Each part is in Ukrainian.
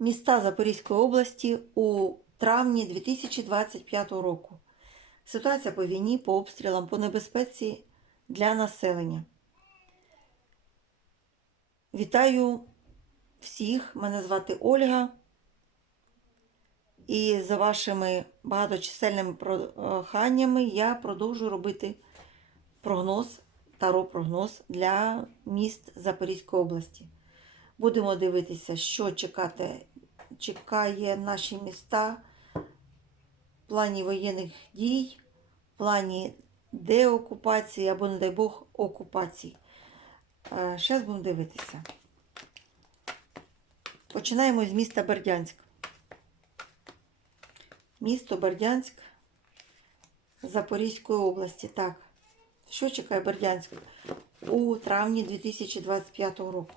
міста Запорізької області у травні 2025 року. Ситуація по війні, по обстрілам, по небезпеці для населення. Вітаю всіх! Мене звати Ольга. І за вашими багаточисельними проханнями я продовжую робити прогноз, таро-прогноз для міст Запорізької області. Будемо дивитися, що чекати, чекає наші міста в плані воєнних дій, в плані деокупації або, не дай Бог, окупації. Зараз будемо дивитися. Починаємо з міста Бердянськ. Місто Бердянськ Запорізької області. Так, що чекає Бердянськ у травні 2025 року?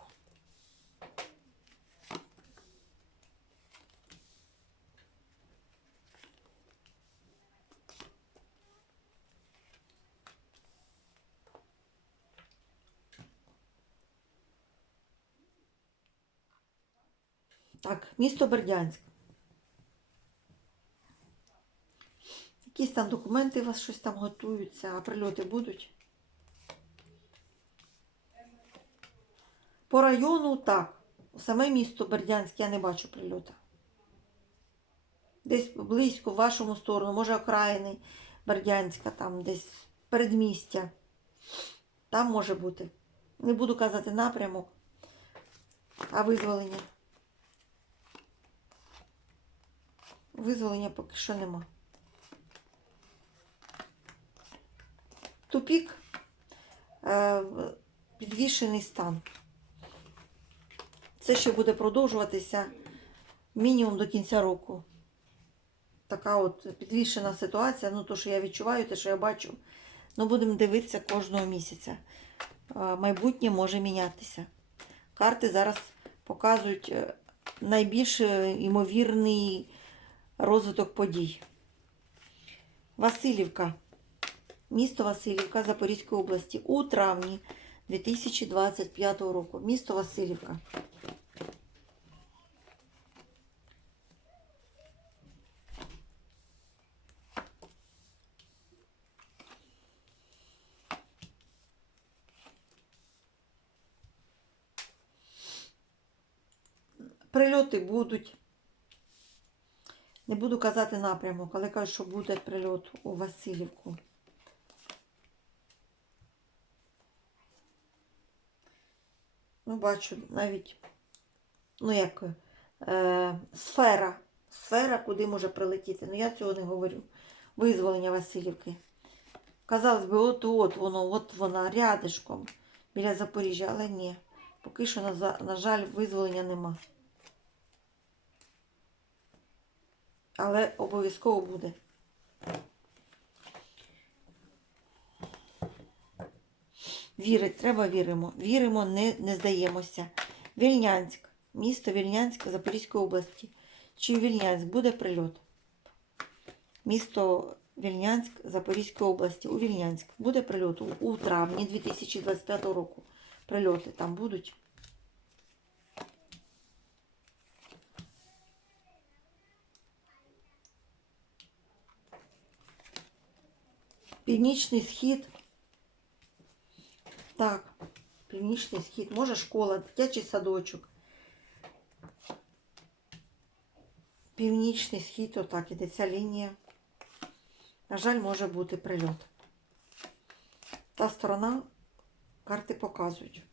Так, місто Бердянськ. Якісь там документи у вас щось там готуються, а прильоти будуть? По району так. У саме місто Бердянськ я не бачу прильота. Десь близько в вашому сторону, може окраїни Бердянська, там десь передмістя. Там може бути. Не буду казати напрямок, а визволення. Визволення поки що нема. Тупік, е, підвішений стан. Це ще буде продовжуватися мінімум до кінця року. Така от підвішена ситуація. Ну, то, що я відчуваю, те, що я бачу. Ну, будемо дивитися кожного місяця. Е, Майбутнє може мінятися. Карти зараз показують е, найбільш ймовірний розвиток подій. Васильівка. Місто Васильівка Запорізької області у травні 2025 року. Місто Васильівка. Прильоти будуть. Не буду казати напрямок, але кажу, що буде прильот у Васильівку. Ну, бачу навіть, ну як, е, сфера. Сфера, куди може прилетіти. Ну, я цього не говорю. Визволення Васильівки. Казалось би, от-от воно, от вона рядишком біля Запоріжжя, але ні. Поки що, на, на жаль, визволення нема. Але обов'язково буде. Вірить, треба віримо. Віримо, не, не здаємося. Вільнянськ. Місто Вільнянськ Запорізької області. Чи Вільнянськ буде прильот? Місто Вільнянськ Запорізької області. У Вільнянськ буде прильот у, травні 2025 року. Прильоти там будуть. Північний схід. Так, північний схід. Може школа, дитячий садочок. Північний схід, отак іде ця лінія. На жаль, може бути прильот. Та сторона карти показують.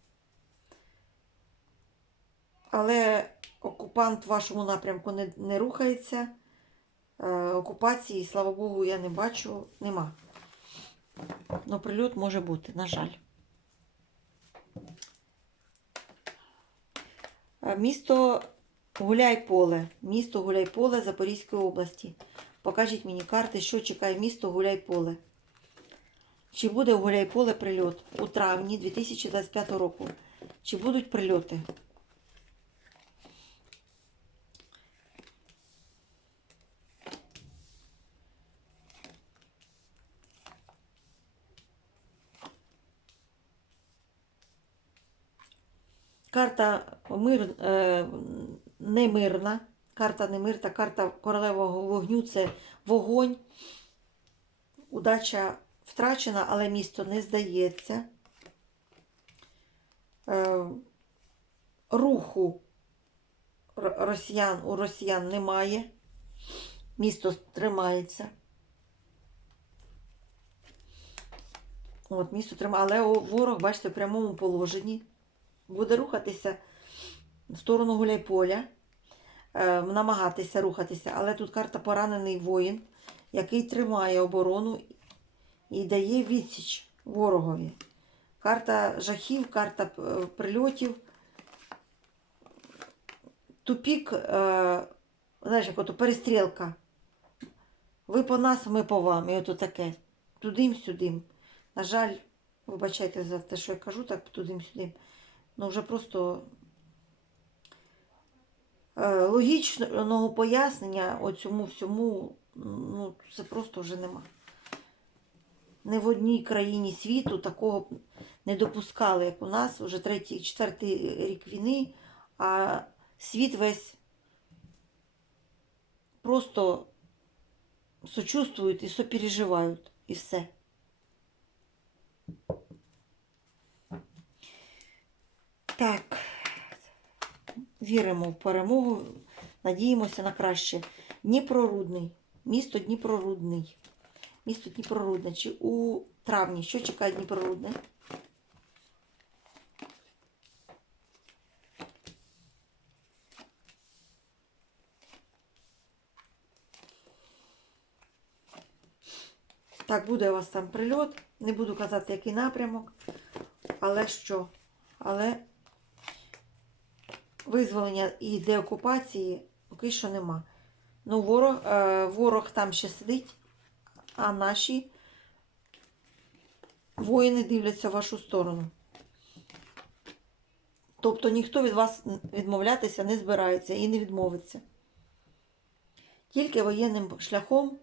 Але окупант в вашому напрямку не, не рухається. Е, окупації, слава Богу, я не бачу, нема. Ну, прильот може бути, на жаль. Е, Місто Гуляйполе. Місто Гуляйполе Запорізької області. Покажіть мені карти, що чекає місто Гуляйполе. Чи буде у Гуляйполе прильот у травні 2025 року? Чи будуть прильоти? Карта мир, е, немирна. Карта немирна, карта королевого вогню це вогонь. Удача втрачена, але місто не здається. Е, руху росіян у росіян немає. Місто тримається. От, місто тримає, але ворог, бачите, в прямому положенні. Буде рухатися в сторону Гуляйполя, е, намагатися рухатися. Але тут карта поранений воїн, який тримає оборону і дає відсіч ворогові. Карта жахів, карта е, прильотів. Тупік, е, знаєш, як ото перестрілка. Ви по нас, ми по вам. І ото таке. Тудим-сюдим. На жаль, вибачайте за те, що я кажу, так тудим-сюдим. Ну, вже просто логічного пояснення оцьому всьому, ну, це просто вже нема. Не в одній країні світу такого не допускали, як у нас, вже третій, четвертий рік війни, а світ весь просто сочувствують і сопереживають, і все. Так, віримо в перемогу, надіємося на краще. Дніпрорудний, місто Дніпрорудний. Місто Дніпрорудне. Чи у травні? Що чекає Дніпрорудне? Так, буде у вас там прильот. Не буду казати, який напрямок. Але що? Але визволення і деокупації поки що нема. Ну, ворог, е, ворог там ще сидить, а наші воїни дивляться в вашу сторону. Тобто ніхто від вас відмовлятися не збирається і не відмовиться. Тільки воєнним шляхом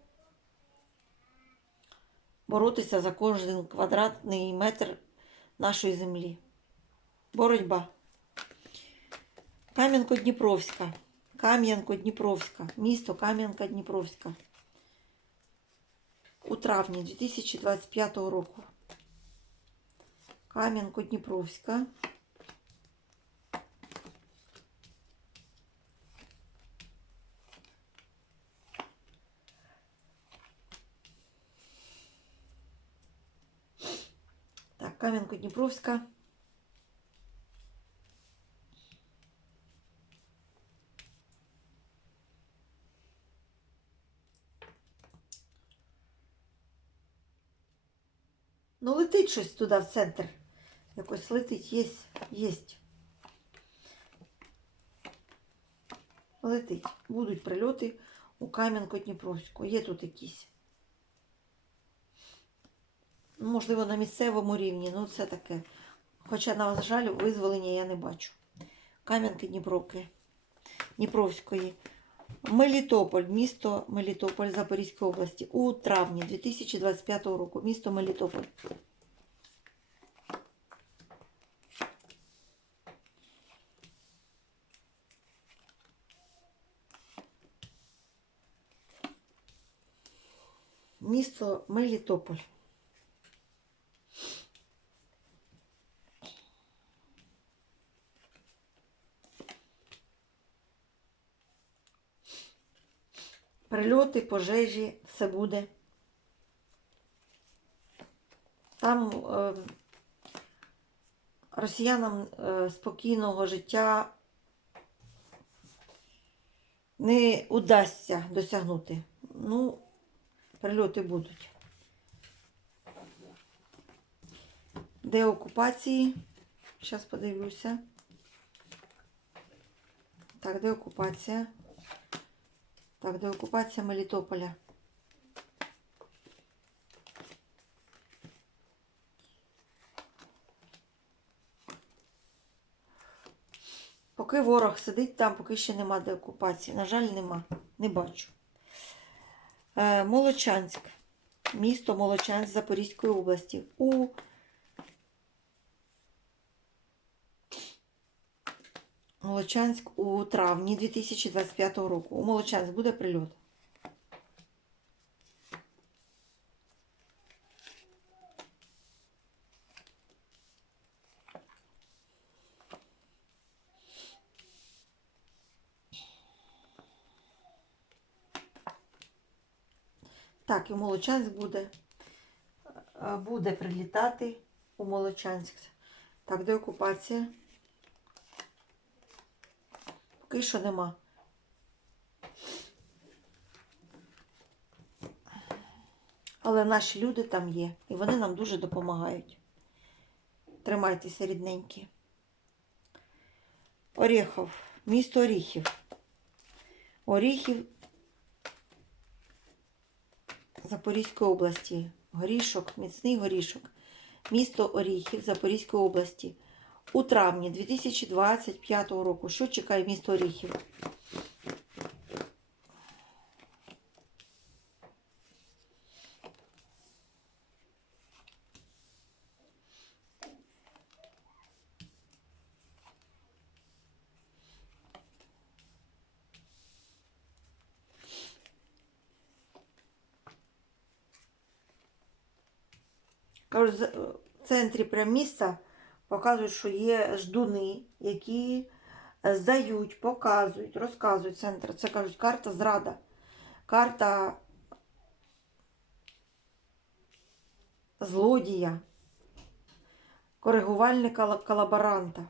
боротися за кожен квадратний метр нашої землі. Боротьба. Кам'янко-Дніпровська. Кам'янко-Дніпровська. Місто Кам'янка-Дніпровська. У травні 2025 року. Кам'янко-Дніпровська. Так, Кам'янко-Дніпровська. Летить щось туди в центр. Якось летить, є, єсть. Летить. Будуть прильоти у Кам'янко-Дніпровську. Є тут якісь. Можливо, на місцевому рівні, ну це таке. Хоча, на жаль, визволення я не бачу. Кам'янки Дніпровки, Дніпровської. Мелітополь, місто Мелітополь Запорізької області у травні 2025 року. Місто Мелітополь. Місто Мелітополь. Прильоти, пожежі, все буде. Там е, росіянам е, спокійного життя не удасться досягнути. Ну, прильоти будуть. Де окупації? Зараз подивлюся. Так, де окупація? Так, де окупація Мелітополя. Поки ворог сидить там, поки ще нема деокупації. На жаль, нема. Не бачу. Е, Молочанськ. Місто Молочанськ Запорізької області. У Молочанськ у травні 2025 року. У Молочанськ буде прильот. Так, і Молочанськ буде, е, буде прилітати у Молочанськ. Так, де окупація? Поки що нема. Але наші люди там є, і вони нам дуже допомагають. Тримайтеся, рідненькі. Оріхов, місто Оріхів. Оріхів Запорізької області. Горішок, міцний горішок. Місто Оріхів Запорізької області. У травні 2025 року. Що чекає місто Оріхів? Кажуть, в центрі прям міста показують, що є ждуни, які е, здають, показують, розказують центр. Це кажуть карта зрада. Карта злодія, коригувальника колаборанта.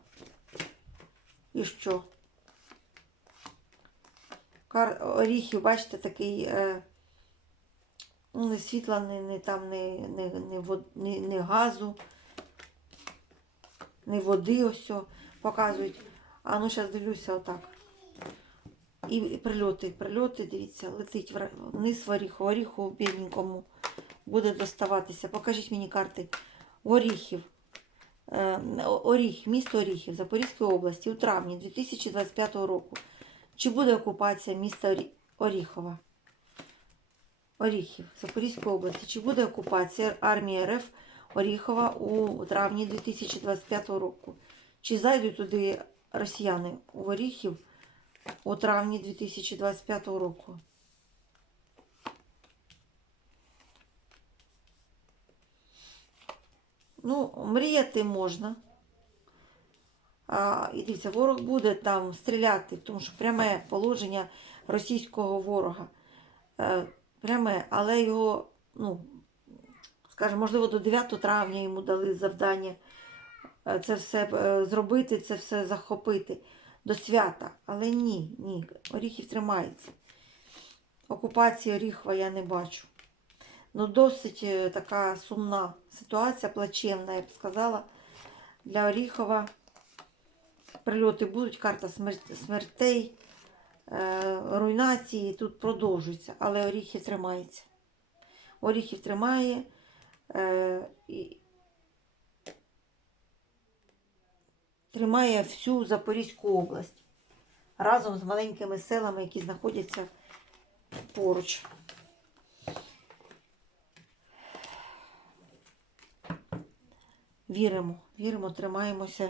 І що? Кар... Оріхів, бачите, такий. Е... Ну, не світла, не, не там, не, не, не, вод, не, не газу, не води ось показують. А ну зараз дивлюся отак. І, прильоти, прильоти, дивіться, летить вниз в оріху, оріху бідненькому буде доставатися. Покажіть мені карти Оріхів. Е, Оріх, місто Оріхів Запорізької області у травні 2025 року. Чи буде окупація міста Оріхова? Оріхів Запорізької області. Чи буде окупація армії РФ Оріхова у травні 2025 року? Чи зайдуть туди росіяни у Оріхів у травні 2025 року? Ну, мріяти можна. А, і дивіться, ворог буде там стріляти, тому що пряме положення російського ворога. Пряме, але його, ну, скажімо, можливо, до 9 травня йому дали завдання е, це все е, зробити, це все захопити до свята. Але ні, ні, Оріхів тримається. Окупації Оріхова я не бачу. Ну, досить е, така сумна ситуація, плачевна, я б сказала, для Оріхова. Прильоти будуть, карта смертей, руйнації тут продовжується, але Оріхів тримається. Оріхів тримає е, тримає всю Запорізьку область разом з маленькими селами, які знаходяться поруч. Віримо, віримо, тримаємося.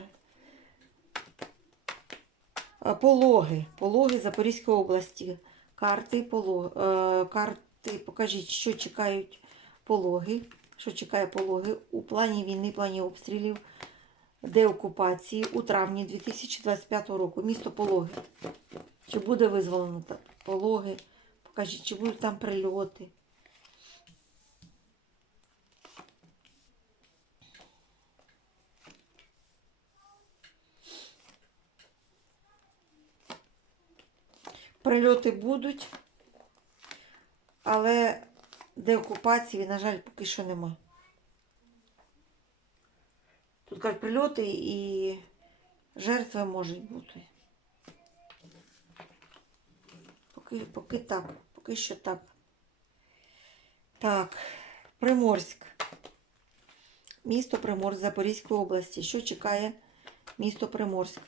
Е, Пологи. Пологи Запорізької області. Карти, полог... е, карти, покажіть, що чекають пологи. Що чекає пологи у плані війни, плані обстрілів, деокупації у травні 2025 року. Місто Пологи. Чи буде визволено пологи? Покажіть, чи будуть там прильоти. Прильоти будуть, але деокупації, на жаль, поки що нема. Тут кажуть прильоти і жертви можуть бути. Поки, поки так, поки що так. Так, Приморськ. Місто Приморськ Запорізької області. Що чекає місто Приморськ?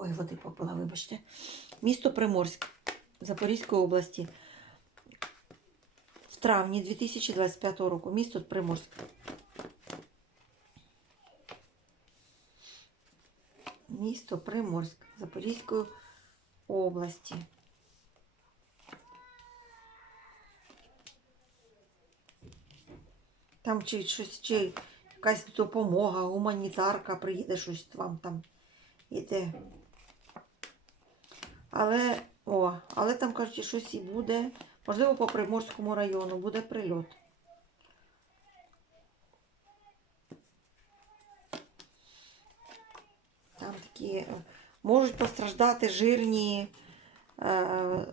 Ой, води попила, вибачте. Місто Приморськ Запорізької області. В травні 2025 року. Місто Приморськ. Місто Приморськ Запорізької області. Там чи щось, чи якась допомога, гуманітарка приїде, щось вам там іде. Але, о, але там, кажуть, щось і буде. Можливо, по Приморському району буде прильот. Там такі е, можуть постраждати жирні е,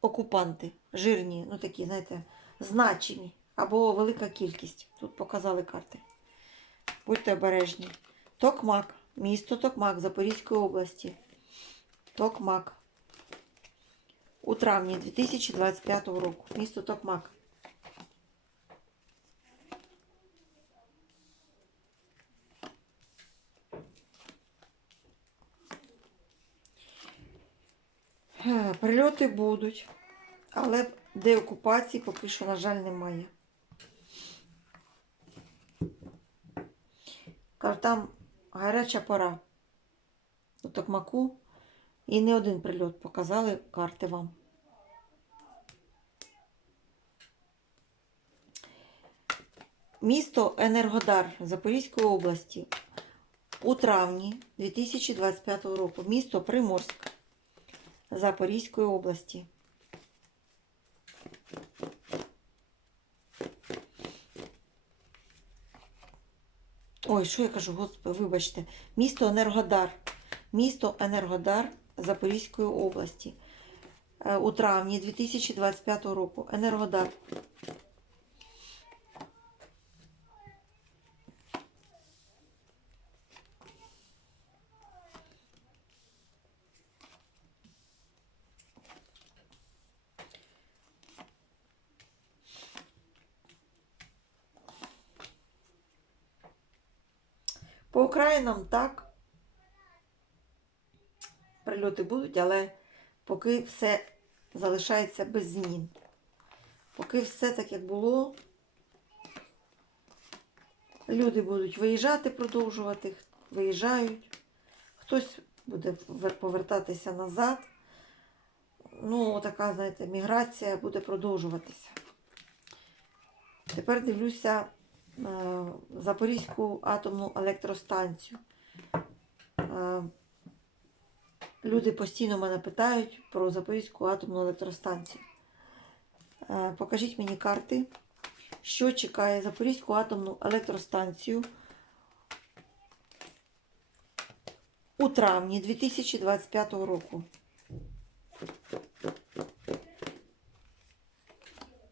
окупанти. Жирні, ну такі, знаєте, значені. Або велика кількість. Тут показали карти. Будьте обережні. Токмак. Місто Токмак Запорізької області. Токмак. У травні 2025 року. Місто Токмак. Е, Прильоти будуть, але деокупації поки що, на жаль, немає. Кажу, там гаряча пора у Токмаку. І не один прильот показали карти вам. Місто Енергодар Запорізької області у травні 2025 року. Місто Приморськ Запорізької області. Ой, що я кажу, господи, вибачте. Місто Енергодар. Місто Енергодар Запорізької області. Е, У травні 2025 року. Енергодар. По окраїнам так. Прильоти будуть, але поки все залишається без змін. Поки все так, як було, люди будуть виїжджати, продовжувати, виїжджають. Хтось буде повертатися назад. Ну, така, знаєте, міграція буде продовжуватися. Тепер дивлюся е, Запорізьку атомну електростанцію. Люди постійно мене питають про Запорізьку атомну електростанцію. Е, Покажіть мені карти, що чекає Запорізьку атомну електростанцію у травні 2025 року.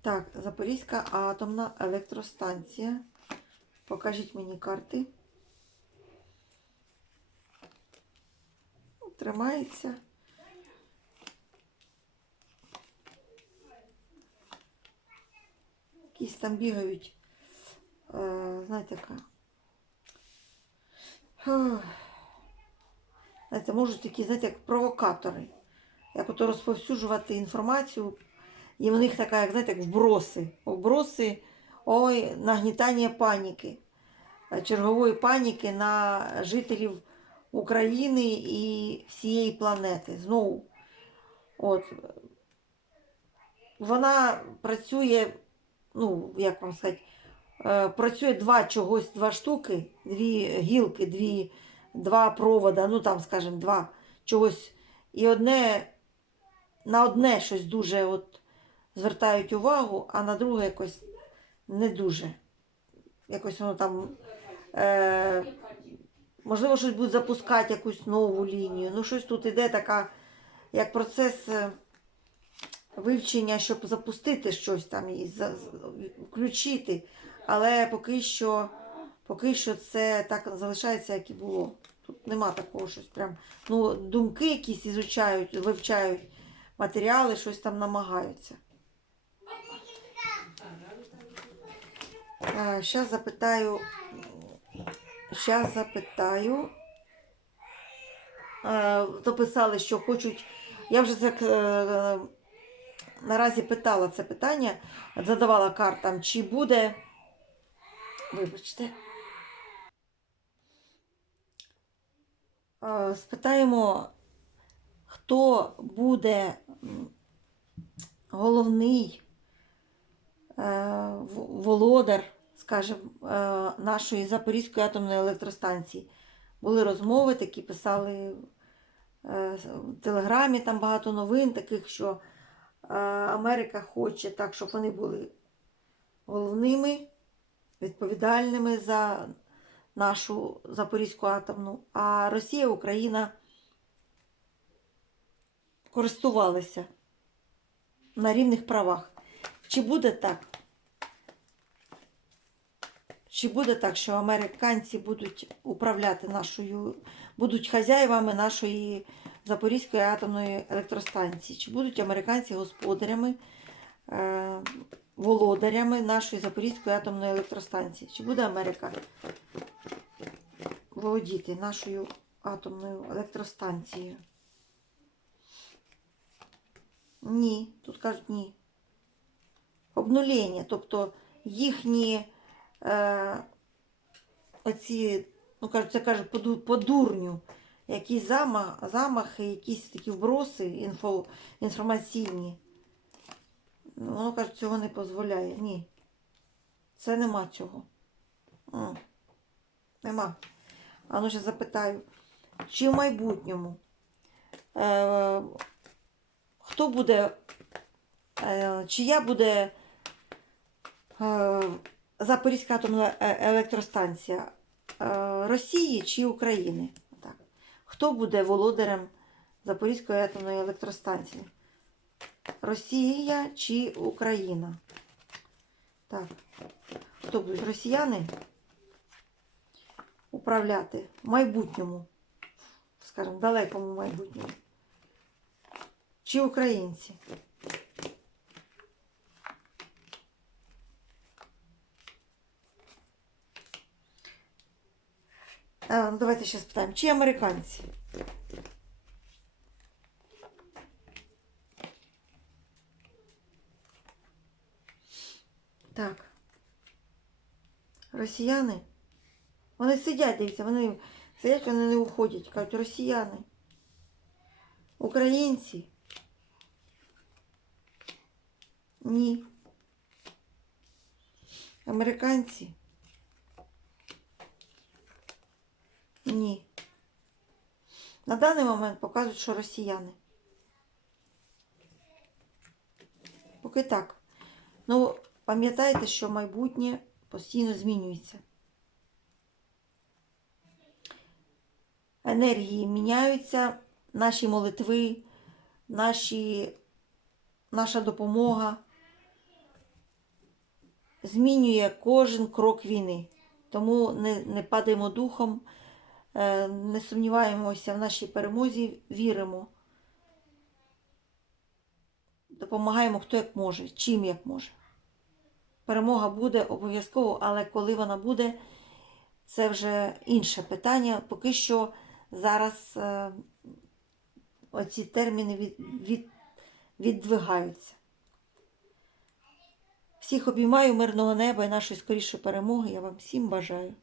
Так, Запорізька атомна електростанція. Покажіть мені карти. Тримається. Якісь там бігають. Е, знаєте, яка. Знаєте, можуть такі, знаєте, як провокатори. Як ото розповсюджувати інформацію. І в них така, як знаєте, як вброси. Вброси, ой, нагнітання паніки. Е, Чергової паніки на жителів України і всієї планети. Знову. От. Вона працює, ну, як вам сказати, е, працює два чогось, два штуки, дві гілки, дві, два провода, ну там, скажімо, два чогось. І одне на одне щось дуже от звертають увагу, а на друге якось не дуже. Якось воно там. Е, можливо, щось будуть запускати якусь нову лінію. Ну, щось тут іде така, як процес е, вивчення, щоб запустити щось там і за- включити. Але поки що, поки що це так залишається, як і було. Тут нема такого щось прям. Ну, думки якісь ізучають, вивчають матеріали, щось там намагаються. Зараз запитаю. Зараз запитаю. Е, То писали, що хочуть. Я вже так е, наразі питала це питання, задавала картам, чи буде. Вибачте. Е, Спитаємо, хто буде головний володар, скажімо, е, нашої Запорізької атомної електростанції. Були розмови, такі писали е, в Телеграмі, там багато новин таких, що е, Америка хоче так, щоб вони були головними, відповідальними за нашу Запорізьку атомну, а Росія, Україна користувалися на рівних правах. Чи буде так? Чи буде так, що американці будуть управляти нашою, будуть хазяївами нашої Запорізької атомної електростанції? Чи будуть американці господарями, е, володарями нашої Запорізької атомної електростанції? Чи буде Америка володіти нашою атомною електростанцією? Ні, тут кажуть ні. Обнулення, тобто їхні е, оці, ну кажуть, це кажуть, по, по дурню, якісь замах, замахи, якісь такі вброси інфо, інформаційні. Ну, Воно кажуть, цього не дозволяє. Ні. Це нема цього. М. Нема. А ну ще запитаю, чи в майбутньому е, хто буде, е, чия буде е, Запорізька атомна е- електростанція е, Росії чи України? Так. Хто буде володарем Запорізької атомної електростанції? Росія чи Україна? Так. Хто будуть росіяни управляти в майбутньому, скажімо, далекому майбутньому? Чи українці? Давайте ще спитаємо, чи американці? Так. Росіяни? Вони сидять, дивіться, вони сидять, вони не уходять. Кажуть, росіяни. Українці? Ні. Американці? Ні. На даний момент показують, що росіяни. Поки так. Ну, пам'ятайте, що майбутнє постійно змінюється. Енергії міняються, наші молитви, наші, наша допомога змінює кожен крок війни. Тому не, не падаємо духом, не сумніваємося в нашій перемозі, віримо. Допомагаємо хто як може, чим як може. Перемога буде обов'язково, але коли вона буде, це вже інше питання. Поки що зараз е, оці терміни від, від, віддвигаються. Всіх обіймаю мирного неба і нашої скорішої перемоги. Я вам всім бажаю.